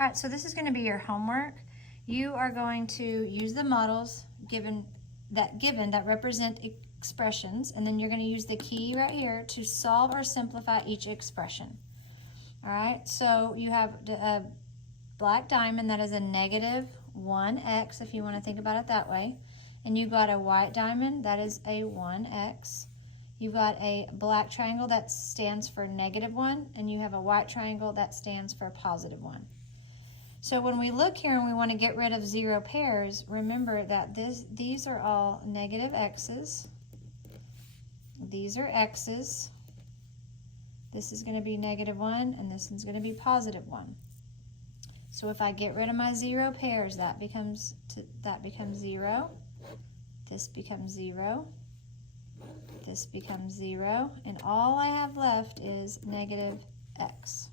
All right, so this is going to be your homework. You are going to use the models given that represent expressions, and then you're going to use the key right here to solve or simplify each expression. All right, so you have a black diamond that is a negative 1x, if you want to think about it that way. And you've got a white diamond that is a 1x. You've got a black triangle that stands for -1, and you have a white triangle that stands for +1. So when we look here and we want to get rid of 0 pairs, remember that these are all negative x's. These are x's. This is going to be -1, and this is going to be +1. So if I get rid of my 0 pairs, that becomes 0. This becomes 0. This becomes 0. And all I have left is -x.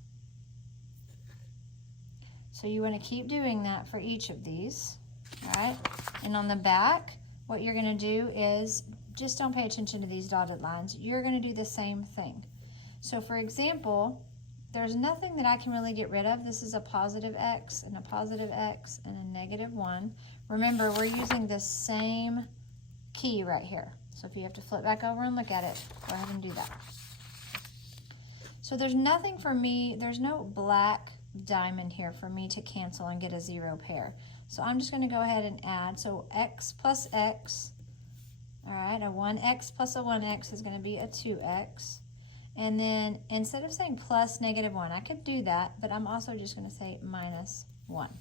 So you want to keep doing that for each of these. All right. And on the back, what you're going to do is, just don't pay attention to these dotted lines. You're going to do the same thing. So for example, there's nothing that I can really get rid of. This is a +x and a +x and a -1. Remember, we're using the same key right here. So if you have to flip back over and look at it, go ahead and do that. So there's nothing for me, there's no black diamond here for me to cancel and get a 0 pair. So I'm just going to go ahead and add. So x plus x, all right, a 1x plus a 1x is going to be a 2x. And then instead of saying plus -1, I could do that, but I'm also just going to say -1.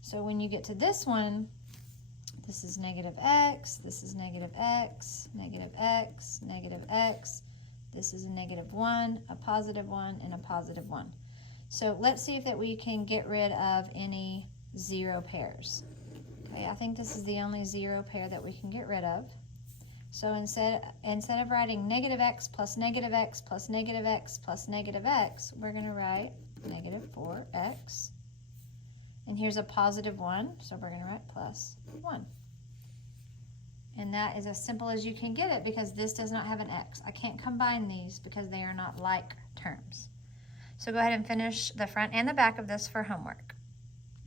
So when you get to this one, this is -x, this is -x, -x, -x. This is a -1, a +1, and a +1. So let's see if that we can get rid of any 0 pairs. Okay, I think this is the only 0 pair that we can get rid of. So instead of writing -x plus -x plus -x plus -x, we're going to write -4x. And here's a +1, so we're going to write +1. And that is as simple as you can get it, because this does not have an x. I can't combine these because they are not like terms. So go ahead and finish the front and the back of this for homework.